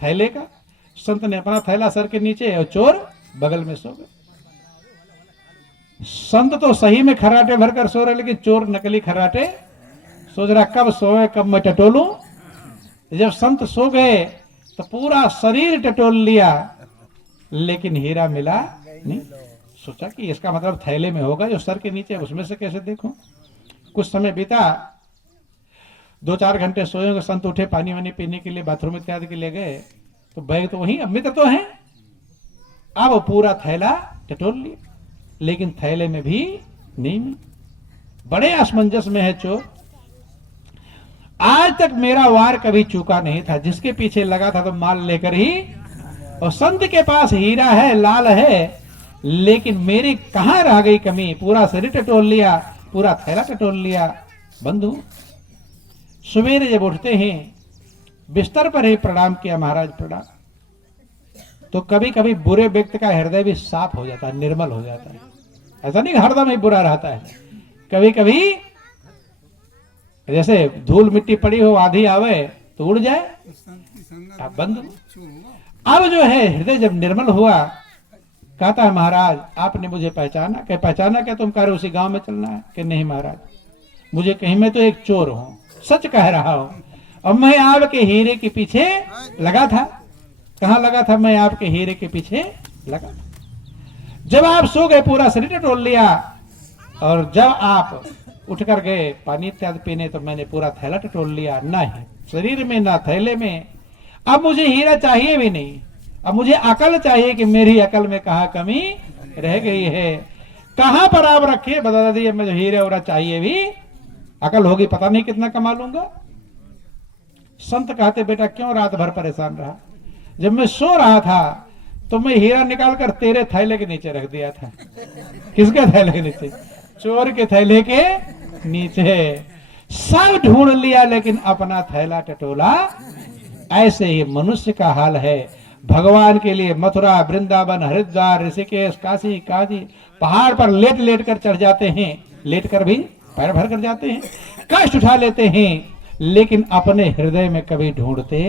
थैले का। संत ने अपना थैला सर के नीचे और चोर बगल में सो गए। संत तो सही में खर्राटे भरकर सो रहे, लेकिन चोर नकली खर्राटे सोच रहा कब सोए कब मैं टटोलूं। जब संत सो गए तो पूरा शरीर टटोल लिया, लेकिन हीरा मिला नहीं। सोचा कि इसका मतलब थैले में होगा, जो सर के नीचे, उसमें से कैसे देखूं। कुछ समय बीता, 2-4 घंटे सोए होंगे। संत उठे, पानी वानी पीने के लिए बाथरूम इत्यादि के लिए गए, तो बैग तो वहीं, अब मित्र तो हैं। अब वो पूरा थैला टटोल लिया, लेकिन थैले में भी नहीं मिला। बड़े असमंजस में है चोर। आज तक मेरा वार कभी चूका नहीं था, जिसके पीछे लगा था तो माल लेकर ही। और संत के पास हीरा है, लाल है, लेकिन मेरी कहां रह गई कमी। पूरा शरीर टटोल लिया, पूरा थैला टटोल लिया। बंधु सवेरे जब उठते हैं, बिस्तर पर ही प्रणाम किया, महाराज प्रणाम। तो कभी कभी बुरे व्यक्ति का हृदय भी साफ हो जाता है, निर्मल हो जाता है। ऐसा नहीं हरदम ही बुरा रहता है, कभी कभी जैसे धूल मिट्टी पड़ी हो, आधी आवे तो उड़ जाए। अब बंधु अब जो है हृदय जब निर्मल हुआ, कहता है महाराज आपने मुझे पहचाना? क्या पहचाना? क्या तुम कह रहे उसी गांव में चलना है? कि नहीं महाराज, मुझे कहीं मैं तो एक चोर हूं, सच कह रहा हूं। अब मैं आपके हीरे के पीछे लगा था। कहां लगा था? मैं आपके हीरे के पीछे लगा। जब आप सो गए, पूरा शरीर टटोल लिया, और जब आप उठकर गए पानी इत्यादि पीने, तो मैंने पूरा थैला टटोल लिया। ना ही शरीर में ना थैले में। अब मुझे हीरा चाहिए भी नहीं, अब मुझे अकल चाहिए कि मेरी अकल में कहां कमी रह गई है, कहां पर आप रखिए, बता दीजिए। मुझे हीरे और चाहिए भी, अकल होगी पता नहीं कितना कमा लूंगा। संत कहते बेटा क्यों रात भर परेशान रहा? जब मैं सो रहा था तो मैं हीरा निकालकर तेरे थैले के नीचे रख दिया था। किसके थैले के नीचे? चोर के थैले के नीचे। सब ढूंढ लिया, लेकिन अपना थैला टटोला। ऐसे ही मनुष्य का हाल है। भगवान के लिए मथुरा, वृंदावन, हरिद्वार, ऋषिकेश, काशी, काशी, पहाड़ पर लेट लेट कर चढ़ जाते हैं, लेट कर भी पैर भर कर जाते हैं, कष्ट उठा लेते हैं, लेकिन अपने हृदय में कभी ढूंढते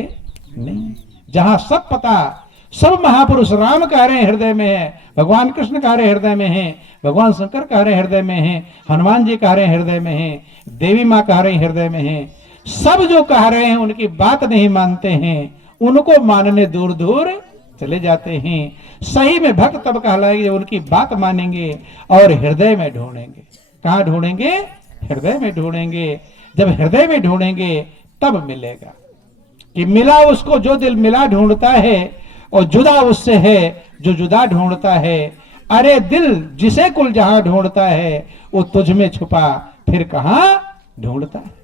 नहीं। जहां सब पता, सब महापुरुष राम कह रहे हृदय में है, भगवान कृष्ण कह रहे हृदय में है, भगवान शंकर कह रहे हृदय में है, हनुमान जी कह रहे हृदय में है, देवी माँ कह रही हृदय में है। सब जो कह रहे हैं उनकी बात नहीं मानते हैं, उनको मानने दूर दूर चले जाते हैं। सही में भक्त तब कहलाएंगे उनकी बात मानेंगे और हृदय में ढूंढेंगे। कहां ढूंढेंगे? हृदय में ढूंढेंगे। जब हृदय में ढूंढेंगे तब मिलेगा। कि मिला उसको जो दिल मिला ढूंढता है, और जुदा उससे है जो जुदा ढूंढता है। अरे दिल जिसे कुल जहां ढूंढता है, वो तुझ में छुपा फिर कहां ढूंढता है।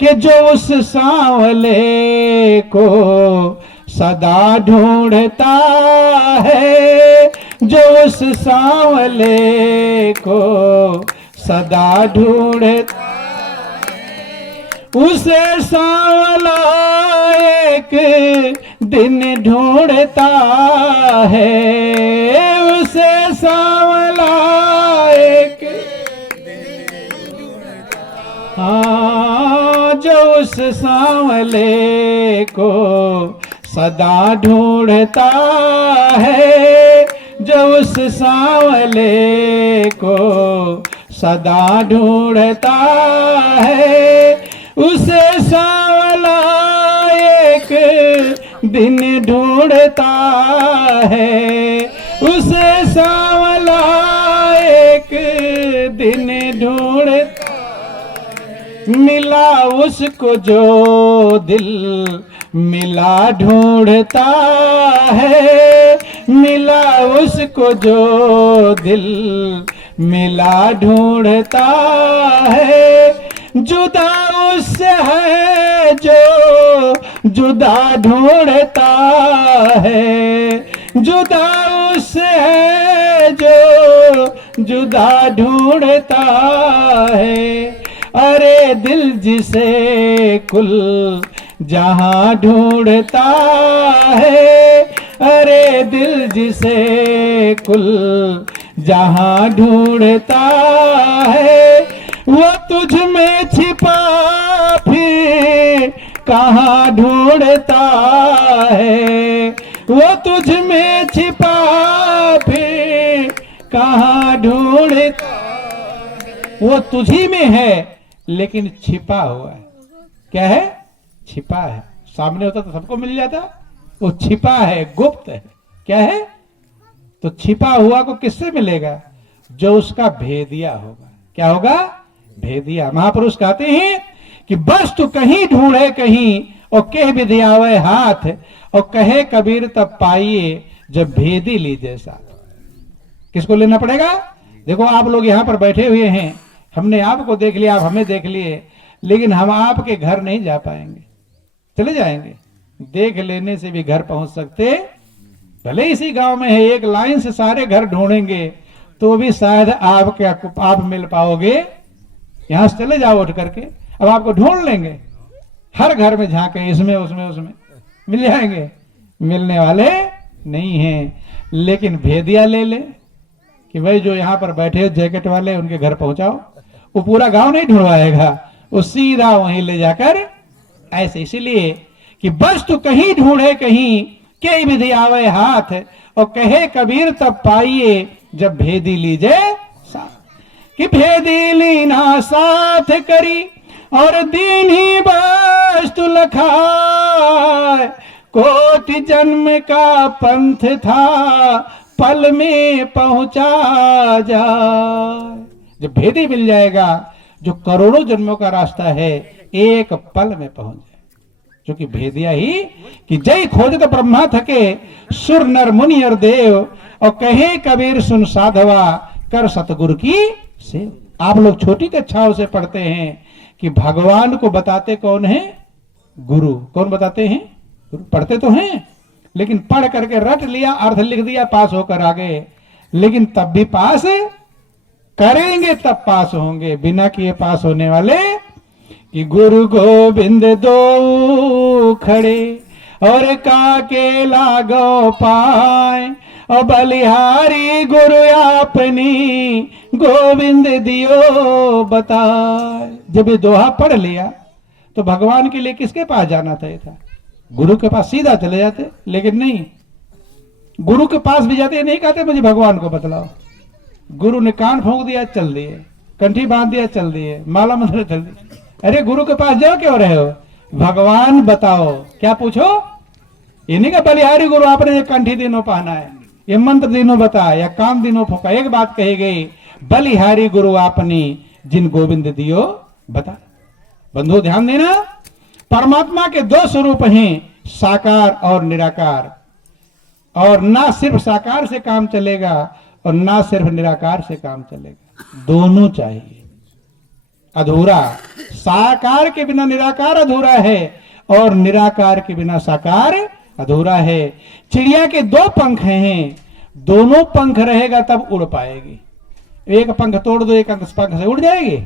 कि जो उस सांवले को सदा ढूंढता है, जो उस सांवले को सदा ढूंढता, उसे सांवला एक दिन ढूंढता है, उसे सांवला एक हाँ, जो उस सांवले को सदा ढूंढता है, जो उस सांवले को सदा ढूंढता है, उसे सांवला एक दिन ढूंढता है, उसे सांवला एक दिन ढूंढता। मिला उसको जो दिल मिला ढूंढता है, मिला उसको जो दिल मिला ढूंढता है, जुदा उससे है जो जुदा ढूंढता है, जुदा उससे है जो जुदा ढूंढता है। अरे दिल जिसे कुल जहां ढूंढता है, अरे दिल जिसे कुल जहां ढूंढता है, वो तुझ में छिपा फिर कहाँ ढूंढता है, वो तुझ में छिपा फिर कहाँ ढूंढता है। वो तुझी में है लेकिन छिपा हुआ है। क्या है? छिपा है। सामने होता तो सबको मिल जाता, वो छिपा है, गुप्त है। क्या है? तो छिपा हुआ को किससे मिलेगा? जो उसका भेदिया होगा। क्या होगा? भेदिया। महापुरुष कहते हैं कि वस्तु कहीं ढूंढे कहीं और कह विधियावे हाथ, और कहे कबीर तब पाइए जब भेदी लीजिए साथ। किसको लेना पड़ेगा? देखो आप लोग यहाँ पर बैठे हुए हैं, हमने आपको देख लिया, आप हमें देख लिए, लेकिन हम आपके घर नहीं जा पाएंगे। चले जाएंगे? देख लेने से भी घर पहुंच सकते, भले इसी गांव में है, एक लाइन से सारे घर ढूंढेंगे तो भी शायद आप मिल पाओगे। यहां से चले जाओ उठ करके, अब आपको ढूंढ लेंगे, हर घर में झांके, इसमें उसमें उसमें मिल जाएंगे, मिलने वाले नहीं हैं। लेकिन भेदिया ले ले कि भाई जो यहाँ पर बैठे जैकेट वाले उनके घर पहुंचाओ, वो पूरा गांव नहीं ढूंढवाएगा, वो सीधा वहीं ले जाकर ऐसे। इसीलिए कि वस्तु कहीं ढूंढे कहीं कई विधि आवे हाथ, और कहे कबीर तब पाइए जब भेदी लीजे साथ। कि भेदी लीना साथ करी और दीन ही वस्तु लखाए, कोटि जन्म का पंथ था पल में पहुंचा जाए। जब भेदी मिल जाएगा, जो करोड़ों जन्मों का रास्ता है एक पल में पहुंच जाए। जो कि भेदिया ही कि जय खोज तो ब्रह्मा थके, सुर नर मुनि और देव, और कहे कबीर सुन साधवा कर सतगुरु की सेव। आप लोग छोटी कक्षाओं से पढ़ते हैं कि भगवान को बताते कौन है? गुरु। कौन बताते हैं? गुरु। पढ़ते तो हैं, लेकिन पढ़ करके रट लिया, अर्थ लिख दिया, पास होकर आ गए, लेकिन तब भी पास करेंगे तब पास होंगे, बिना किए पास होने वाले। कि गुरु गोविंद दो खड़े और काके लागो पाए, और बलिहारी गुरु आपनी गोविंद दियो बताए। जब ये दोहा पढ़ लिया तो भगवान के लिए किसके पास जाना था? गुरु के पास सीधा चले जाते, लेकिन नहीं, गुरु के पास भी जाते नहीं कहते मुझे भगवान को बतलाओ। गुरु ने कान फूंक दिया, चल दिए, कंठी बांध दिया, चल दिए, माला मंत्र चल दिए। अरे गुरु के पास जाओ क्यों रहे हो? भगवान बताओ। क्या पूछो? ये नहीं का बलिहारी गुरु आपने ये कंठी दिनों पहना है, ये मंत्र दिनों बता, या काम दिनों फूका। एक बात कही गई, बलिहारी गुरु आपनी जिन गोविंद दियो बता। बंधु ध्यान देना, परमात्मा के दो स्वरूप हैं, साकार और निराकार। और ना सिर्फ साकार से काम चलेगा और ना सिर्फ निराकार से काम चलेगा, दोनों चाहिए। अधूरा साकार के बिना निराकार अधूरा है, और निराकार के बिना साकार अधूरा है। चिड़िया के दो पंख हैं, दोनों पंख रहेगा तब उड़ पाएगी। एक पंख तोड़ दो, एक पंख से उड़ जाएगी?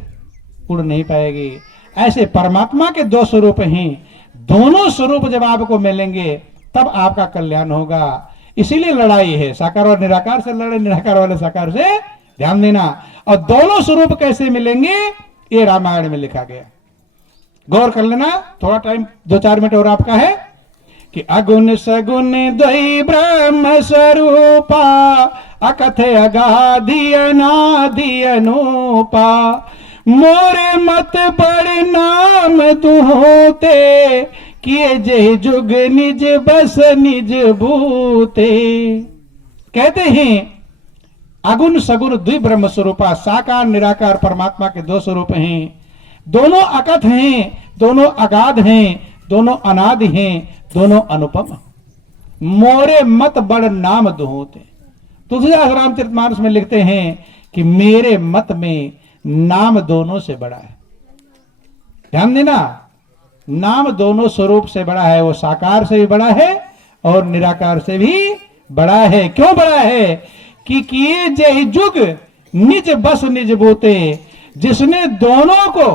उड़ नहीं पाएगी। ऐसे परमात्मा के दो स्वरूप हैं, दोनों स्वरूप जब आपको मिलेंगे तब आपका कल्याण होगा। इसीलिए लड़ाई है, साकार और निराकार से लड़े, निराकार वाले साकार से। ध्यान देना। और दोनों स्वरूप कैसे मिलेंगे ये रामायण में लिखा गया, गौर कर लेना। थोड़ा टाइम 2-4 मिनट और आपका है कि अगुण सगुण द्वै ब्रह्म स्वरूपा, अकथे अगाधि अनादि अनूपा, मोरे मत बड़ नाम दुहोते, किए जे जुग निज बस निज भूते। कहते हैं अगुण सगुण द्वि ब्रह्म स्वरूपा, साकार निराकार परमात्मा के दो स्वरूप हैं, दोनों अकथ हैं, दोनों अगाध हैं, दोनों अनादि हैं, दोनों अनुपम। मोरे मत बड़ नाम दुहोते। तुलसीदास रामचरितमानस में लिखते हैं कि मेरे मत में नाम दोनों से बड़ा है। ध्यान देना, नाम दोनों स्वरूप से बड़ा है, वो साकार से भी बड़ा है और निराकार से भी बड़ा है। क्यों बड़ा है? कि किए जय जुग निज बस निज बूते, जिसने दोनों को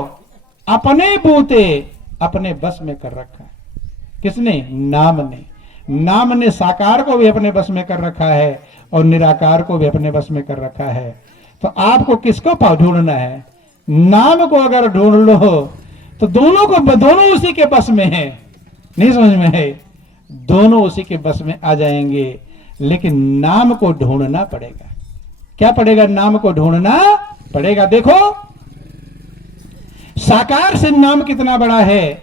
अपने बूते अपने बस में कर रखा है। किसने? नाम ने। नाम ने साकार को भी अपने बस में कर रखा है और निराकार को भी अपने बस में कर रखा है। तो आपको किसको ढूंढना है? नाम को अगर ढूंढ लो तो दोनों उसी के बस में है, नहीं समझ में है, दोनों उसी के बस में आ जाएंगे, लेकिन नाम को ढूंढना पड़ेगा। क्या पड़ेगा? नाम को ढूंढना पड़ेगा। देखो साकार से नाम कितना बड़ा है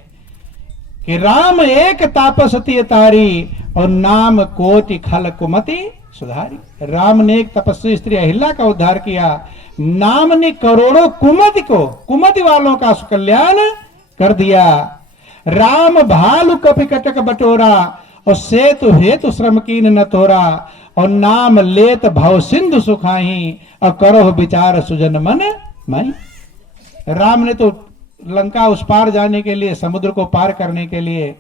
कि राम एक तापस अति तारी और नाम कोटि खल कुमति सुधारी। राम ने एक तपस्वी स्त्री अहिल्या का उद्धार किया, नाम ने करोड़ों कुमति वालों का कल्याण कर दिया। राम भालु कपि कटक बटोरा और सेतु हेतु श्रम कीन न तोरा और नाम लेत भव सिंधु सुखाही और करो विचार सुजन मन माई। राम ने तो लंका उस पार जाने के लिए, समुद्र को पार करने के लिए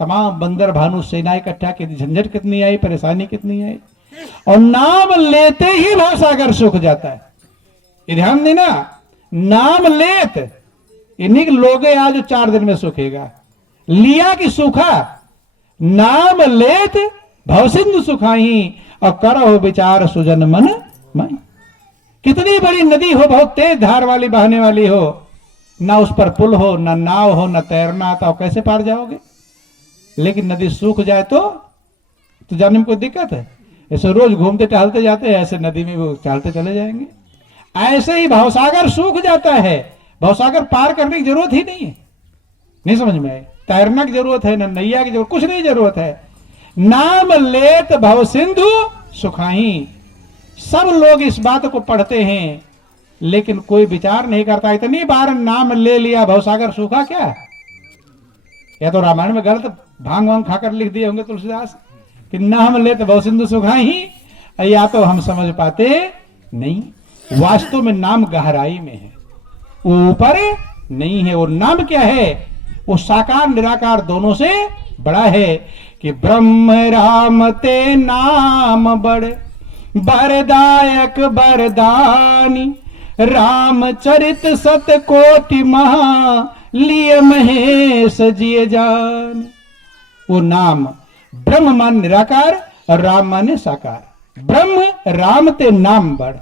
तमाम बंदर भानु सेना इकट्ठा की, झंझट कितनी आई, परेशानी कितनी आई, और नाम लेते ही भवसागर सूख जाता है। ये ध्यान देना, नाम लेत इन्हीं लोगे आज 4 दिन में सूखेगा, लिया कि सूखा, नाम लेत भवसिंधु सुखाही और करो विचार सुजन मन माई। कितनी बड़ी नदी हो, बहुत तेज धार वाली बहने वाली हो, ना उस पर पुल हो, ना नाव हो, ना तैरना आता हो, कैसे पार जाओगे? लेकिन नदी सूख जाए तो जाने में कोई दिक्कत है? ऐसे रोज घूमते टहलते जाते हैं, ऐसे नदी में वो टहलते चले जाएंगे। ऐसे ही भवसागर सूख जाता है, भवसागर पार करने की जरूरत ही नहीं है, नहीं समझ में आए? तैरना की जरूरत है, ना नैया की जरूरत, कुछ नहीं जरूरत है। नाम लेत भव सिंधु सुखाही। सब लोग इस बात को पढ़ते हैं लेकिन कोई विचार नहीं करता। इतनी बार नाम ले लिया, भवसागर सूखा क्या? या तो रामायण में गलत भांग वांग खाकर लिख दिए होंगे तुलसीदास कि नाम लेत भव सिंधु सुखाही, या तो हम समझ पाते नहीं। वास्तव में नाम गहराई में है, ऊपर नहीं है। और नाम क्या है? वो साकार निराकार दोनों से बड़ा है कि ब्रह्म राम ते नाम बड़े बरदायक बरदानी, रामचरित सत कोटि महा लिय महेश जिय जान। वो नाम ब्रह्म मान निराकार और राम माने साकार। ब्रह्म राम ते नाम बड़,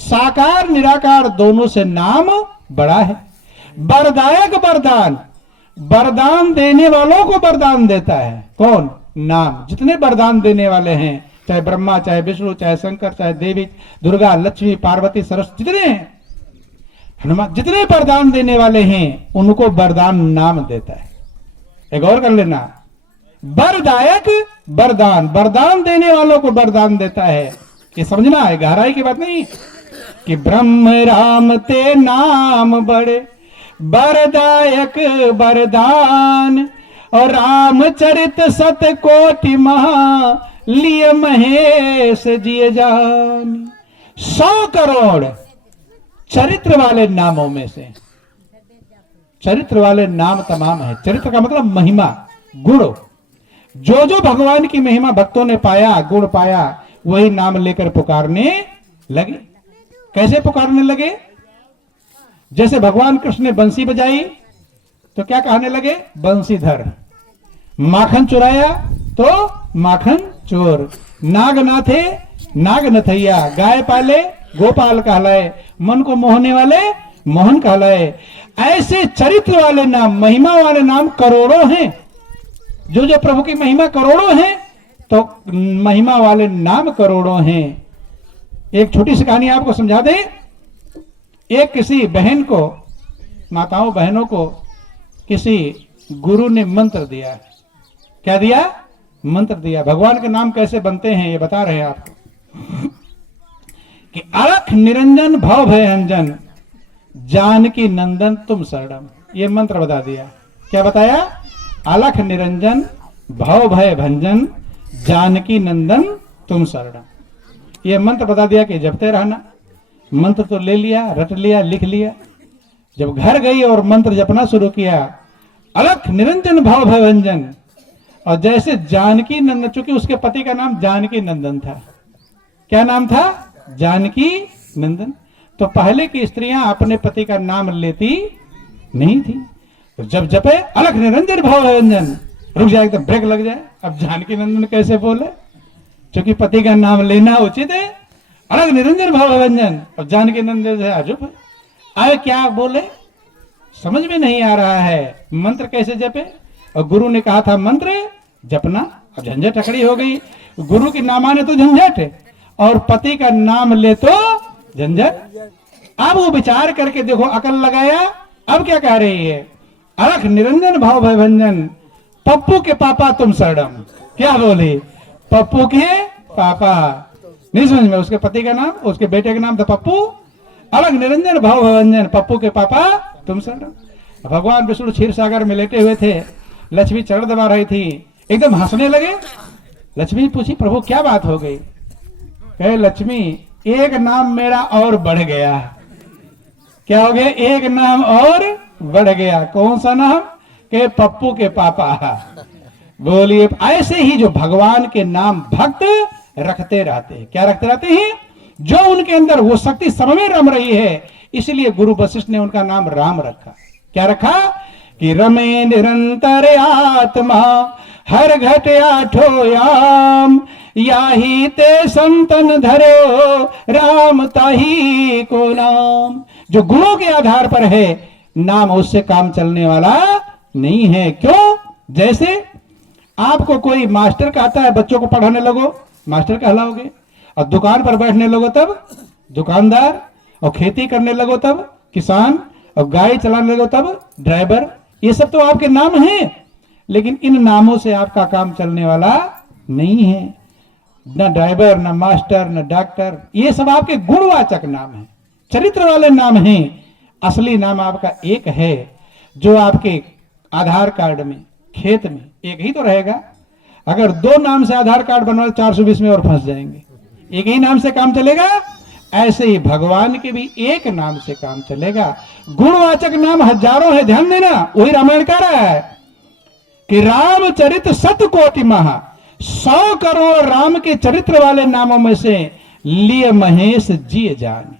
साकार निराकार दोनों से नाम बड़ा है। वरदायक वरदान, वरदान देने वालों को वरदान देता है कौन? नाम। जितने वरदान देने वाले हैं, चाहे ब्रह्मा, चाहे विष्णु, चाहे शंकर, चाहे देवी दुर्गा, लक्ष्मी, पार्वती, सरस्वती, जितने हैं, हनुमान, जितने वरदान देने वाले हैं उनको वरदान नाम देता है। एक और कर लेना, वरदायक वरदान, वरदान देने वालों को वरदान देता है। ये समझना है, गहराई की बात नहीं कि ब्रह्म राम ते नाम बड़े वरदायक वरदान और रामचरित सत कोटि महा लिय महेश जिय जान। 100 करोड़ चरित्र वाले नामों में से, चरित्र वाले नाम तमाम है। चरित्र का मतलब महिमा, गुण। जो जो भगवान की महिमा भक्तों ने पाया, गुण पाया, वही नाम लेकर पुकारने लगे। कैसे पुकारने लगे? जैसे भगवान कृष्ण ने बंसी बजाई तो क्या कहने लगे? बंसीधर। माखन चुराया तो माखन चोर। नाग नाथे नाग नथैया। गाय पाले गोपाल कहलाए। मन को मोहने वाले मोहन कहलाए। ऐसे चरित्र वाले नाम, महिमा वाले नाम करोड़ों हैं। जो जो प्रभु की महिमा करोड़ों हैं, तो महिमा वाले नाम करोड़ों हैं। एक छोटी सी कहानी आपको समझा दें। एक किसी बहन को, माताओं बहनों को किसी गुरु ने मंत्र दिया। क्या दिया? मंत्र दिया। भगवान के नाम कैसे बनते हैं ये बता रहे हैं आपको कि अलख निरंजन भव भयंजन जानकी नंदन तुम शरणम। ये मंत्र बता दिया। क्या बताया? अलख निरंजन भव भय भंजन जानकी नंदन तुम शरणम। ये मंत्र बता दिया कि जपते रहना। मंत्र तो ले लिया, रट लिया, लिख लिया। जब घर गई और मंत्र जपना शुरू किया, अलख निरंजन भव भय भंजन, और जैसे जानकी नंदन, चूंकि उसके पति का नाम जानकी नंदन था। क्या नाम था? जानकी नंदन। तो पहले की स्त्रियां अपने पति का नाम लेती नहीं थी। तो जब जपे अलख निरंजन भव भंजन, रुक जाए, एकदम ब्रेक लग जाए। अब जानकी नंदन कैसे बोले? क्योंकि पति का नाम लेना उचित है। अलग निरंजन भव भंजन, और जानकी नंदन से अजुब है। आए क्या बोले? समझ में नहीं आ रहा है मंत्र कैसे जपे। और गुरु ने कहा था मंत्र जपना, अब झंझट अकड़ी हो गई। गुरु की नाम आने तो झंझट, और पति का नाम ले तो झंझट। अब वो विचार करके देखो, अकल लगाया, अब क्या कह रही है, अलख निरंजन भाव भयभंजन पप्पू के पापा तुम शरणम। क्या बोली, पप्पू के पापा, नहीं समझ में, उसके पति का नाम, उसके बेटे का नाम था पप्पू। अलग निरंजन भाव भयभंजन पप्पू के पापा तुम शरणम। भगवान विष्णु क्षीर सागर में लेटे हुए थे, लक्ष्मी चरण दबा रही थी, एकदम हंसने लगे। लक्ष्मी पूछी प्रभु क्या बात हो गई। कहे लक्ष्मी एक नाम मेरा और बढ़ गया। क्या हो गया, एक नाम और बढ़ गया। कौन सा नाम, के पप्पू के पापा। बोलिए, ऐसे ही जो भगवान के नाम भक्त रखते रहते हैं, क्या रखते रहते हैं, जो उनके अंदर वो शक्ति सब में रम रही है। इसलिए गुरु वशिष्ठ ने उनका नाम राम रखा। क्या रखा कि रमे निरंतर आत्मा हर घट आठो याम, याही ते संतन धरो राम ताही को नाम। जो गुरु के आधार पर है नाम, उससे काम चलने वाला नहीं है। क्यों, जैसे आपको कोई मास्टर कहता है बच्चों को पढ़ाने लगो, मास्टर कहलाओगे, और दुकान पर बैठने लगो तब दुकानदार, और खेती करने लगो तब किसान, और गाड़ी चलाने लगो तब ड्राइवर। ये सब तो आपके नाम हैं, लेकिन इन नामों से आपका काम चलने वाला नहीं है। न ड्राइवर, न मास्टर, न डॉक्टर, ये सब आपके गुणवाचक नाम हैं, चरित्र वाले नाम हैं। असली नाम आपका एक है, जो आपके आधार कार्ड में, खेत में एक ही तो रहेगा। अगर दो नाम से आधार कार्ड बनवा 420 में और फंस जाएंगे। एक ही नाम से काम चलेगा, ऐसे ही भगवान के भी एक नाम से काम चलेगा। गुणवाचक नाम हजारों है, ध्यान देना। वही रामायण कह रहा है कि रामचरित सत कोटि महा, 100 करोड़ राम के चरित्र वाले नामों में से लिए महेश जिय जान।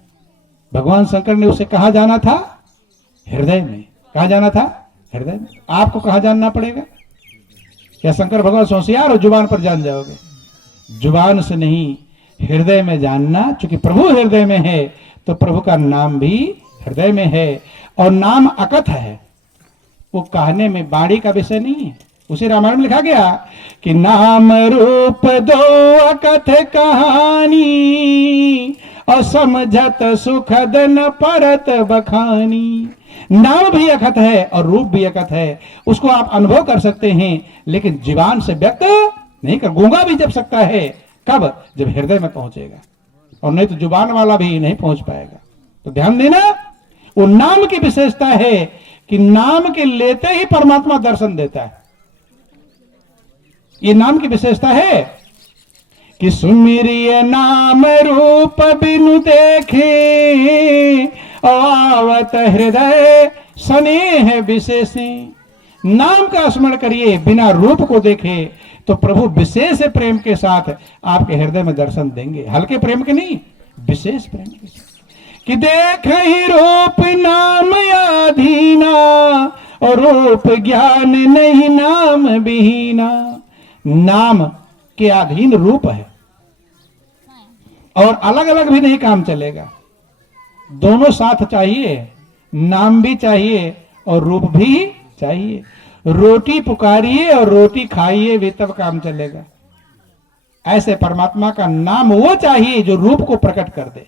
भगवान शंकर ने उसे कहा जाना था, हृदय में। कहा जाना था, हृदय में। आपको कहा जानना पड़ेगा। क्या शंकर भगवान होशियार हो, जुबान पर जान जाओगे? जुबान से नहीं, हृदय में जानना। क्योंकि प्रभु हृदय में है, तो प्रभु का नाम भी हृदय में है। और नाम अकथ है, वो कहने में, बाणी का विषय नहीं है। उसी रामायण में लिखा गया कि नाम रूप दो अकथ कहानी, और समझत सुखद न परत बखानी। नाम भी अकथ है और रूप भी अकथ है, उसको आप अनुभव कर सकते हैं, लेकिन जीवान से व्यक्त नहीं कर। गूंगा भी जप सकता है, कब, जब हृदय में पहुंचेगा, और नहीं तो जुबान वाला भी नहीं पहुंच पाएगा। तो ध्यान देना, वो नाम की विशेषता है कि नाम के लेते ही परमात्मा दर्शन देता है। ये नाम की विशेषता है कि सुमिरिय नाम रूप बिनु देखे, आवत हृदय स्नेह विशेषे। नाम का स्मरण करिए, बिना रूप को देखे, तो प्रभु विशेष प्रेम के साथ आपके हृदय में दर्शन देंगे। हल्के प्रेम के नहीं, विशेष प्रेम के साथ। कि देख ही रूप नाम अधीना, और रूप ज्ञान नहीं नाम विहीना। नाम के अधीन रूप है, और अलग अलग भी नहीं काम चलेगा, दोनों साथ चाहिए। नाम भी चाहिए और रूप भी चाहिए। रोटी पुकारिए और रोटी खाइए भी तब काम चलेगा। ऐसे परमात्मा का नाम वो चाहिए जो रूप को प्रकट कर दे।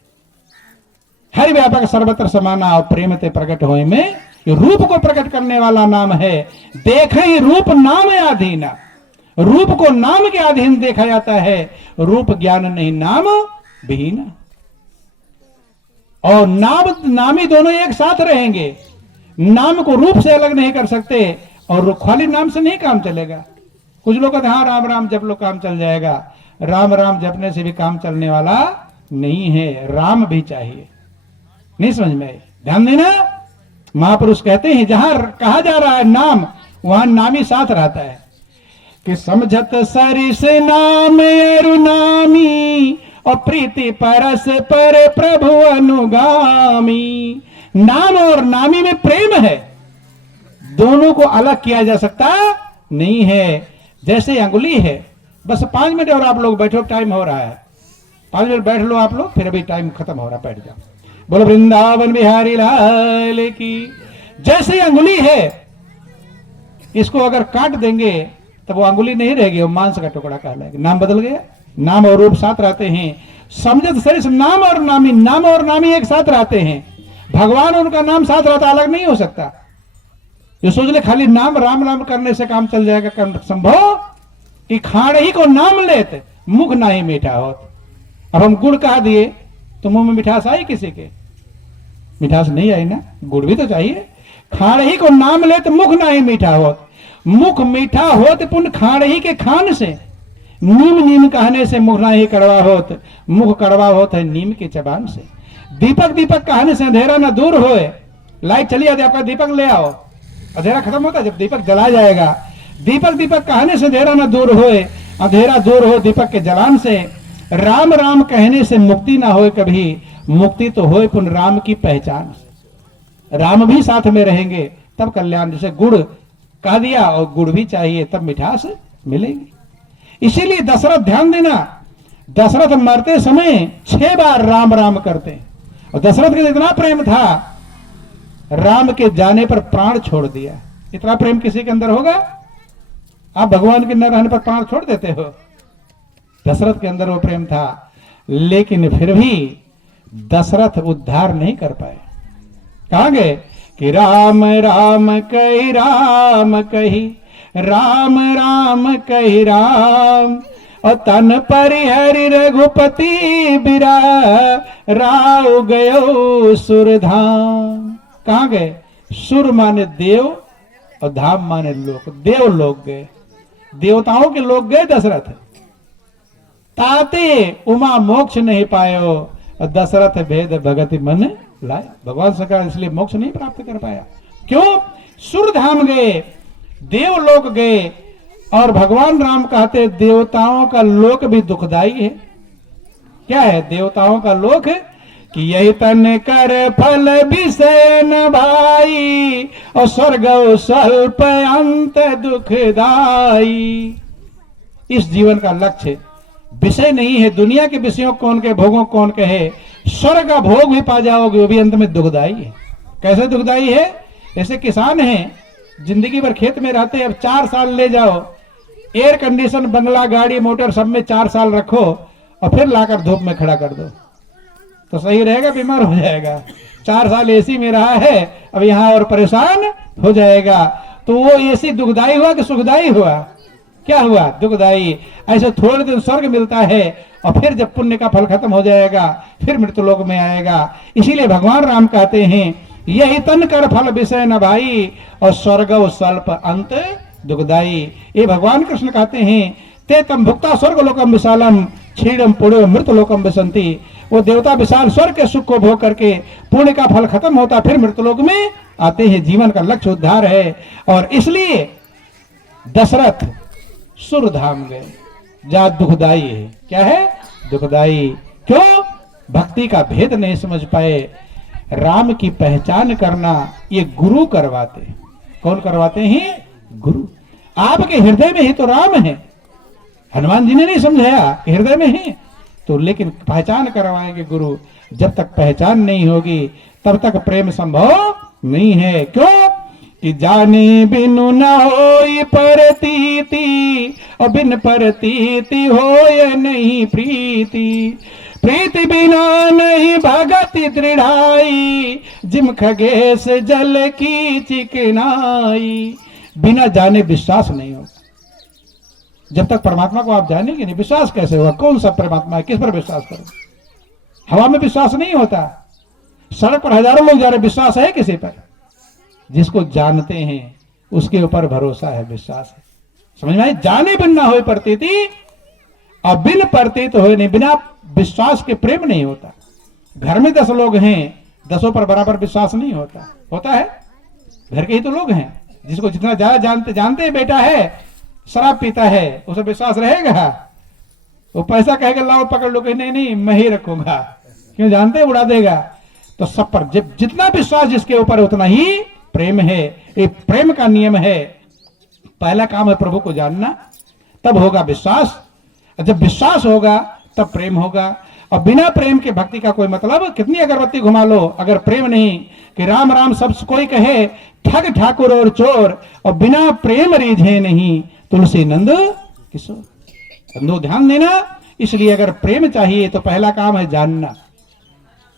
हर व्यापक सर्वत्र समाना और प्रेम ते प्रकट होए में, ये रूप को प्रकट करने वाला नाम है। देख ही रूप नाम अधीना, रूप को नाम के अधीन देखा जाता है। रूप ज्ञान नहीं नाम विहीन। और नाम नामी दोनों एक साथ रहेंगे। नाम को रूप से अलग नहीं कर सकते, और खाली नाम से नहीं काम चलेगा। कुछ लोग कहते हैं हाँ राम राम जप लो काम चल जाएगा। राम राम जपने से भी काम चलने वाला नहीं है, राम भी चाहिए। नहीं समझ में? ध्यान देना, महापुरुष कहते हैं जहां कहा जा रहा है नाम, वहां नामी साथ रहता है। कि समझत सरिस नाम अरुनामी, और प्रीति परस पर प्रभु अनुगामी। नाम और नामी में प्रेम है, दोनों को अलग किया जा सकता नहीं है। जैसे अंगुली है, बस 5 मिनट और आप लोग बैठो, टाइम हो रहा है, 5 मिनट बैठ लो आप लोग, फिर अभी टाइम खत्म हो रहा, बैठ जाओ। बोलो वृंदावन बिहारी लाल की। जैसे अंगुली है, इसको अगर काट देंगे तब वो अंगुली नहीं रहेगी, वो मांस का टुकड़ा कहलाएगा। नाम बदल गया, नाम और रूप साथ रहते हैं। समझत सरिस नाम और नामी एक साथ रहते हैं। भगवान उनका नाम साथ रहता, अलग नहीं हो सकता। ये सोच ले खाली नाम राम राम करने से काम चल जाएगा, कर्म संभव कि खाड़ ही को नाम लेते मुख ना ही मीठा होत। अब हम गुड़ कहा दिए तो मुंह में मिठास आई, किसी के मिठास नहीं आई ना, गुड़ भी तो चाहिए। खाड़ ही को नाम ले तो मुख ना ही मीठा होत, मुख मीठा होत पुण्य खाड़ ही के खान से। नीम नीम कहने से मुख ना ही कड़वा होत, मुख कड़वा होत है नीम के जबान से। दीपक दीपक कहने से अंधेरा ना दूर होए। लाइट चली जाती, आपका दीपक ले आओ, अंधेरा खत्म होता है जब दीपक जला जाएगा। दीपक दीपक कहने से अंधेरा ना दूर होए, अंधेरा दूर हो दीपक के जलान से। राम राम कहने से मुक्ति ना होए कभी, मुक्ति तो होए पुण्य राम की पहचान से। राम भी साथ में रहेंगे तब कल्याण। जैसे गुड़ कह दिया और गुड़ भी चाहिए तब मिठास मिलेगी। इसीलिए दशरथ ध्यान देना, दशरथ मरते समय 6 बार राम राम करते। और दशरथ का इतना प्रेम था, राम के जाने पर प्राण छोड़ दिया। इतना प्रेम किसी के अंदर होगा? आप भगवान के न रहने पर प्राण छोड़ देते हो? दशरथ के अंदर वो प्रेम था, लेकिन फिर भी दशरथ उद्धार नहीं कर पाए। कहां गए कि राम राम कही राम कही, राम राम कही राम, और तन परिहरि रघुपति बिरा, राव गयो सुरधाम। कहां गए? सुर माने देव और धाम माने लोक। देव लोग गए, देवताओं के लोग गए दशरथ। ताते उमा मोक्ष नहीं पायो, और दशरथ भेद भगति मन लाए। भगवान सरकार इसलिए मोक्ष नहीं प्राप्त कर पाया। क्यों? सुर धाम गए, देव लोक गए। और भगवान राम कहते देवताओं का लोक भी दुखदाई है। क्या है देवताओं का लोक? कि यही तन कर फल विषय न भाई, और स्वर्ग स्वल्प अंत दुखदाई। इस जीवन का लक्ष्य विषय नहीं है। दुनिया के विषयों कौन के, भोगों कौन के है। स्वर्ग का भोग भी पा जाओगे वो भी अंत में दुखदाई है। कैसे दुखदाई है? ऐसे किसान हैं, जिंदगी भर खेत में रहते हैं, अब 4 साल ले जाओ, एयर कंडीशन बंगला गाड़ी मोटर सब में 4 साल रखो और फिर लाकर धूप में खड़ा कर दो तो सही रहेगा? बीमार हो जाएगा। 4 साल एसी में रहा है, अब यहां और परेशान हो जाएगा। तो वो एसी दुखदाई हुआ कि सुखदाई हुआ? क्या हुआ? दुखदाई। ऐसे थोड़े दिन स्वर्ग मिलता है और फिर जब पुण्य का फल खत्म हो जाएगा फिर मृत्युलोक में आएगा। इसीलिए भगवान राम कहते हैं यही तन कर फल विषय न भाई, और स्वर्ग स्वल्प अंत दुखदाई। ये भगवान कृष्ण कहते हैं ते तम भुक्ता स्वर्ग लोकम विशालम, क्षीणम पुण्य मृत लोकम विसंति। वो देवता विशाल स्वर्ग के सुख को भोग करके पुण्य का फल खत्म होता फिर मृतलोक में आते हैं। जीवन का लक्ष्य उद्धार है। और इसलिए दशरथ सुरधाम गए, जहां दुखदाई है। क्या है? दुखदाई। क्यों? भक्ति का भेद नहीं समझ पाए। राम की पहचान करना ये गुरु करवाते। कौन करवाते हैं? गुरु। आपके हृदय में ही तो राम है। हनुमान जी ने नहीं समझाया हृदय में ही तो, लेकिन पहचान करवाएंगे गुरु। जब तक पहचान नहीं होगी तब तक प्रेम संभव नहीं है। क्यों? कि जाने बिनु न होई परतीति, और बिन परतीति होय नहीं प्रीति। प्रीति बिना नहीं भगति दृढ़ाई, जिम खगेश जल की चिकनाई। बिना जाने विश्वास नहीं होगा। जब तक परमात्मा को आप जानेंगे नहीं, विश्वास कैसे होगा? कौन सा परमात्मा है? किस पर विश्वास करो? हवा में विश्वास नहीं होता। सड़क पर हजारों लोग जा रहे, विश्वास है किसी पर? जिसको जानते हैं उसके ऊपर भरोसा है, विश्वास है। समझ में आए? जाने बिन ना हो प्रतीति, और बिन प्रतीत हो नहीं। बिना विश्वास के प्रेम नहीं होता। घर में 10 लोग हैं, 10 पर बराबर विश्वास नहीं होता। होता है? घर के ही तो लोग हैं। जिसको जितना ज्यादा जानते हैं बेटा है शराब पीता है, उसे विश्वास रहेगा? वो पैसा कहेगा लाओ पकड़ लो, नहीं नहीं मैं ही रखूंगा। क्यों? जानते हैं उड़ा देगा। तो सब पर जितना विश्वास जिसके ऊपर उतना ही प्रेम है। ये प्रेम का नियम है। पहला काम है प्रभु को जानना, तब होगा विश्वास। जब विश्वास होगा तब प्रेम होगा। और बिना प्रेम के भक्ति का कोई मतलब, कितनी अगरबत्ती घुमा लो अगर प्रेम नहीं, कि राम राम सब कोई कहे ठग ठाकुर और चोर, और बिना प्रेम रीझे नहीं तुलसी नंद किशोर। बंधु ध्यान देना, इसलिए अगर प्रेम चाहिए तो पहला काम है जानना।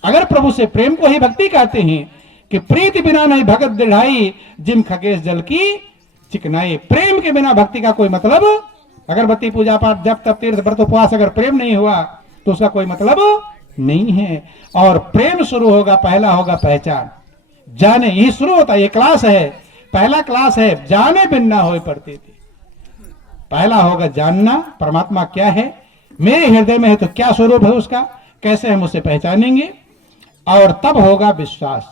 अगर प्रभु से प्रेम को ही भक्ति कहते हैं कि प्रीति बिना नहीं भगत दृढ़ाई, जिम खगेश जल की चिकनाई। प्रेम के बिना भक्ति का कोई मतलब, अगरबत्ती पूजा पाठ जब तब तीर्थ व्रत उपवास अगर प्रेम नहीं हुआ तो उसका कोई मतलब नहीं है। और प्रेम शुरू होगा, पहला होगा पहचान, जाने, यही शुरू होता है। ये क्लास है, पहला क्लास है, जाने बिन ना होए पड़ती थी। पहला होगा जानना, परमात्मा क्या है, मेरे हृदय में है तो क्या स्वरूप है उसका, कैसे हम उसे पहचानेंगे। और तब होगा विश्वास,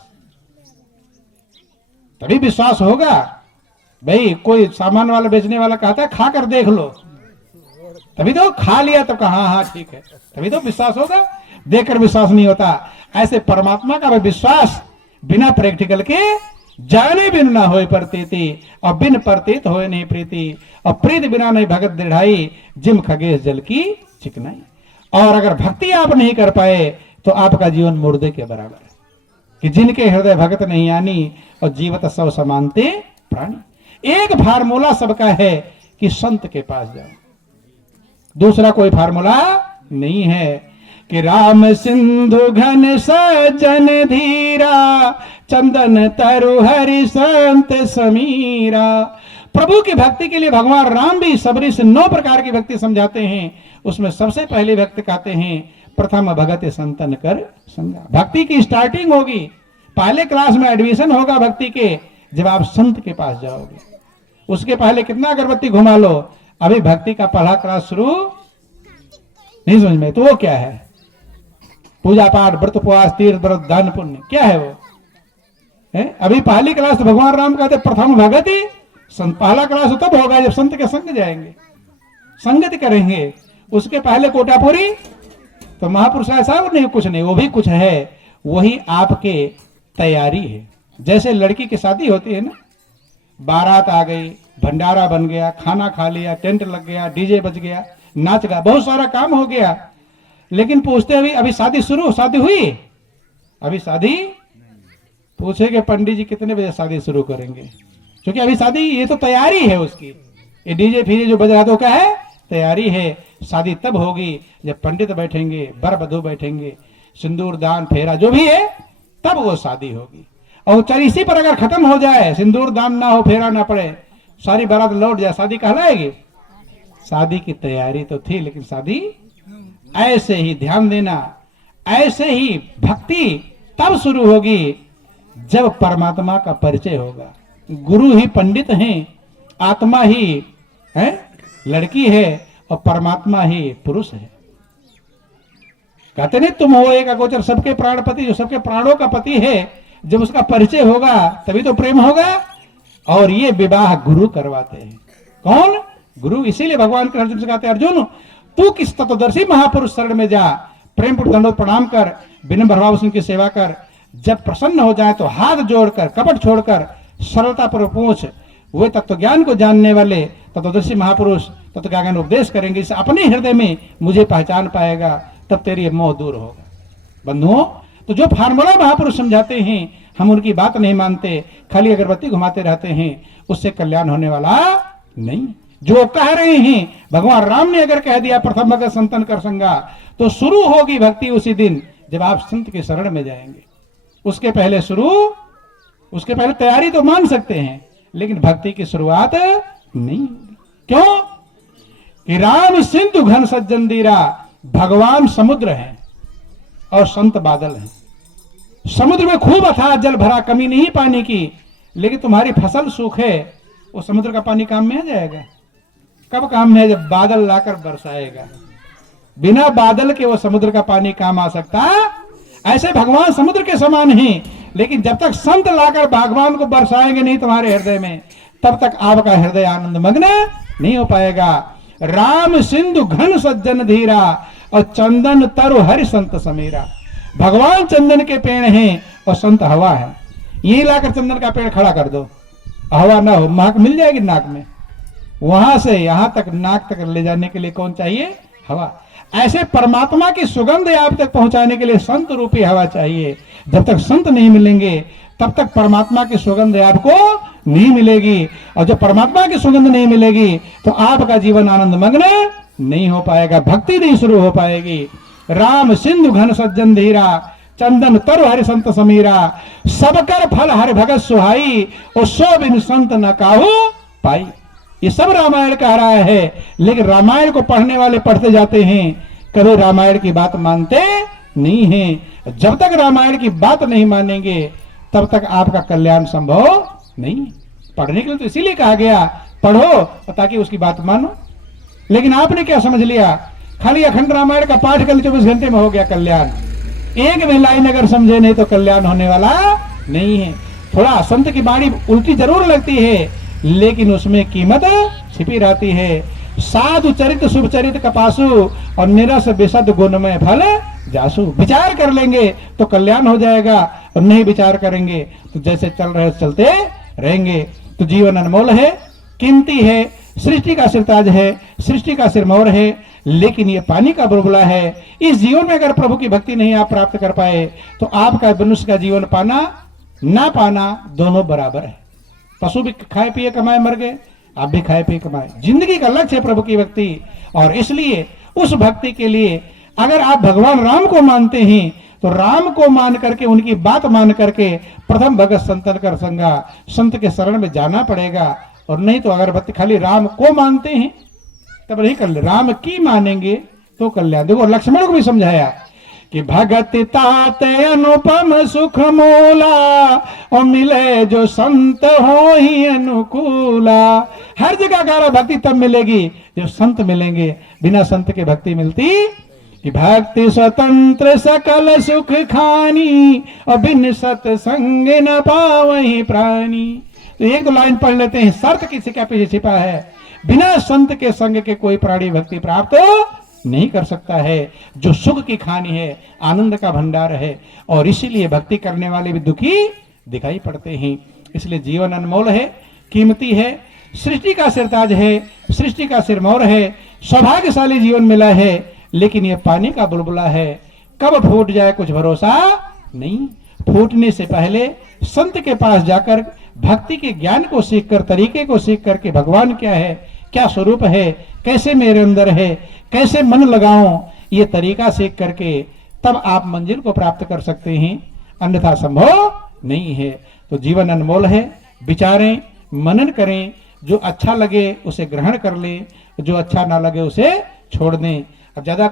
तभी विश्वास होगा। भाई कोई सामान वाला बेचने वाला कहता है खा कर देख लो, तभी तो खा लिया तो कहा हाँ ठीक है, तभी तो विश्वास होगा, देखकर विश्वास नहीं होता। ऐसे परमात्मा का विश्वास बिना प्रैक्टिकल के जाने बिन ना होए प्रतीति, और बिन प्रतीत होए नहीं प्रीति, और प्रीति बिना नहीं भगत दृढ़ाई, जिम खगेश जल की चिकनाई। और अगर भक्ति आप नहीं कर पाए तो आपका जीवन मुर्दे के बराबर है, कि जिनके हृदय भगत नहीं आनी, और जीवत सब समानते प्राणी। एक फार्मूला सबका है कि संत के पास जाओ, दूसरा कोई फार्मूला नहीं है। कि राम सिंधु घन सज्जन धीरा, चंदन तरु हरि संत समीरा। प्रभु की भक्ति के लिए भगवान राम भी सबरी से 9 प्रकार की भक्ति समझाते हैं। उसमें सबसे पहले भक्त कहते हैं प्रथम भगत संतन कर संगा। भक्ति की स्टार्टिंग होगी, पहले क्लास में एडमिशन होगा भक्ति के जब आप संत के पास जाओगे। उसके पहले कितना अगरबत्ती घुमा लो, अभी भक्ति का पहला क्लास शुरू नहीं समझ में, तो वो क्या है, पूजा पाठ व्रत उपवास तीर्थ व्रत दान पुण्य, क्या है वो है? अभी पहली क्लास तो भगवान राम कहते प्रथम भगत ही संत। पहला क्लास तब होगा जब संत के संग जाएंगे, संगति करेंगे। उसके पहले कोटापुरी तो महापुरुष ऐसा नहीं, कुछ नहीं, वो भी कुछ है, वही आपके तैयारी है। जैसे लड़की की शादी होती है ना, बारात आ गई, भंडारा बन गया, खाना खा लिया, टेंट लग गया, डीजे बज गया, नाच गा, बहुत सारा काम हो गया, लेकिन पूछते अभी शादी शुरू, शादी हुई, अभी शादी पूछेंगे पंडित जी कितने बजे शादी शुरू करेंगे, क्योंकि अभी शादी, ये तो तैयारी है उसकी। ये डीजे फीजे जो बज रहा तो क्या है, तैयारी है। शादी तब होगी जब पंडित बैठेंगे, वर वधू बैठेंगे, सिंदूर दान फेरा जो भी है, तब वो शादी होगी। और चल इसी पर अगर खत्म हो जाए, सिंदूर दान ना हो, फेरा ना पड़े, सारी बारात लौट जाए, शादी कहलाएगी? शादी की तैयारी तो थी, लेकिन शादी ऐसे ही, ध्यान देना, ऐसे ही भक्ति तब शुरू होगी जब परमात्मा का परिचय होगा। गुरु ही पंडित हैं, आत्मा ही है लड़की है, और परमात्मा ही पुरुष है। कहते नहीं तुम हो एक अगोचर सबके प्राणपति, जो सबके प्राणों का पति है, जब उसका परिचय होगा तभी तो प्रेम होगा। और ये विवाह गुरु करवाते हैं। कौन? गुरु। इसीलिए भगवान कृष्ण अर्जुन से कहते हैं, अर्जुन तू किस तत्वदर्शी महापुरुष शरण में जा, प्रेम पूर्वक दंडवत प्रणाम कर, विनम्र भाव से उनकी सेवा कर, जब प्रसन्न हो जाए तो हाथ जोड़कर, कपट छोड़कर, सरलता पर पूछ, वे तत्व ज्ञान को जानने वाले तत्वदर्शी महापुरुष तत्व ज्ञान उपदेश करेंगे, इससे अपने हृदय में मुझे पहचान पाएगा, तब तेरी मोह दूर होगा। बंधुओं, तो जो फार्मूला महापुरुष समझाते हैं हम उनकी बात नहीं मानते, खाली अगरबत्ती घुमाते रहते हैं, उससे कल्याण होने वाला नहीं। जो कह रहे हैं, भगवान राम ने अगर कह दिया प्रथम भगत संतन कर संगा, तो शुरू होगी भक्ति उसी दिन जब आप संत के शरण में जाएंगे। उसके पहले उसके पहले तैयारी तो मान सकते हैं, लेकिन भक्ति की शुरुआत नहीं। क्यों? कि राम सिंधु घन सज्जन दीरा, भगवान समुद्र है और संत बादल है। समुद्र में खूब अथाह जल भरा, कमी नहीं पानी की, लेकिन तुम्हारी फसल सूखे, वो समुद्र का पानी काम में आ जाएगा? कब काम में है? जब बादल लाकर बरसाएगा। बिना बादल के वो समुद्र का पानी काम आ सकता? ऐसे भगवान समुद्र के समान ही, लेकिन जब तक संत लाकर भगवान को बरसाएंगे नहीं तुम्हारे हृदय में, तब तक आपका हृदय आनंद मग्न नहीं हो पाएगा। राम सिंधु घन सज्जन धीरा, और चंदन तरु हरि संत समीरा। भगवान चंदन के पेड़ हैं और संत हवा है। यही लाकर चंदन का पेड़ खड़ा कर दो, हवा ना हो, महक मिल जाएगी नाक में। वहां से यहां तक, नाक तक ले जाने के लिए कौन चाहिए? हवा। ऐसे परमात्मा की सुगंध आप तक पहुंचाने के लिए संत रूपी हवा चाहिए। जब तक संत नहीं मिलेंगे तब तक परमात्मा की सुगंध आपको नहीं मिलेगी, और जब परमात्मा की सुगंध नहीं मिलेगी तो आपका जीवन आनंद मग्न नहीं हो पाएगा, भक्ति नहीं शुरू हो पाएगी। राम सिंधु घन सज्जन धीरा, चंदन तरु हरि संत समीरा, सबकर फल हरि भगत सुहाई, और सो बिन संत न काहू पाई। ये सब रामायण कह रहा है, लेकिन रामायण को पढ़ने वाले पढ़ते जाते हैं, कभी रामायण की बात मानते नहीं हैं। जब तक रामायण की बात नहीं मानेंगे तब तक आपका कल्याण संभव नहीं। पढ़ने के लिए तो इसीलिए कहा गया पढ़ो ताकि उसकी बात मानो। लेकिन आपने क्या समझ लिया, खाली अखंड रामायण का पाठ कर 24 घंटे में हो गया कल्याण। एक में लाइन अगर समझे नहीं तो कल्याण होने वाला नहीं है। थोड़ा संत की वाणी उल्टी जरूर लगती है, लेकिन उसमें कीमत छिपी रहती है। साधु चरित शुभ चरित कपासु, और निरस विशद गुणमय फल जासु। विचार कर लेंगे तो कल्याण हो जाएगा, और नहीं विचार करेंगे तो जैसे चल रहे चलते रहेंगे। तो जीवन अनमोल है, कीमती है, सृष्टि का सिरताज है, सृष्टि का सिरमौर है, लेकिन ये पानी का बुलबुला है। इस जीवन में अगर प्रभु की भक्ति नहीं आप प्राप्त कर पाए तो आपका मनुष्य का जीवन पाना ना पाना दोनों बराबर है। पशु भी खाए पिए कमाए मर गए, आप भी खाए पिए कमाए। जिंदगी का लक्ष्य है प्रभु की भक्ति, और इसलिए उस भक्ति के लिए अगर आप भगवान राम को मानते हैं तो राम को मान करके, उनकी बात मान करके प्रथम भगत संतन कर संगा, संत के शरण में जाना पड़ेगा। और नहीं तो अगर भक्ति खाली राम को मानते हैं तब नहीं कर ले, राम की मानेंगे तो कल्याण। देखो लक्ष्मण को भी समझाया कि भगत तात अनुपम सुख मोला, और मिले जो संत हो ही अनुकूला। हर जगह अगर भक्ति तब मिलेगी जब संत मिलेंगे, बिना संत के भक्ति मिलती कि भक्ति स्वतंत्र सकल सुख खानी, और बिन सत्संग न पावहि प्राणी। तो एक दो लाइन पढ़ लेते हैं, शर्त किसी का पीछे छिपा है। बिना संत के संग के कोई प्राणी भक्ति प्राप्त नहीं कर सकता है। जो सुख की खानी है, आनंद का भंडार है, और इसीलिए भक्ति करने वाले भी दुखी दिखाई पड़ते हैं। इसलिए जीवन अनमोल है, कीमती है, सृष्टि का सिरताज है, सृष्टि का सिरमौर है, सौभाग्यशाली जीवन मिला है, लेकिन यह पानी का बुलबुला है, कब फूट जाए कुछ भरोसा नहीं। फूटने से पहले संत के पास जाकर भक्ति के ज्ञान को सीखकर, तरीके को सीख करके, भगवान क्या है, क्या स्वरूप है, कैसे मेरे अंदर है, कैसे मन लगाऊं, ये तरीका सीख करके तब आप मंजिल को प्राप्त कर सकते हैं, अन्यथा संभव नहीं है। तो जीवन अनमोल है, विचारें, मनन करें, जो अच्छा लगे उसे ग्रहण कर लें, जो अच्छा ना लगे उसे छोड़ दें। अब ज्यादा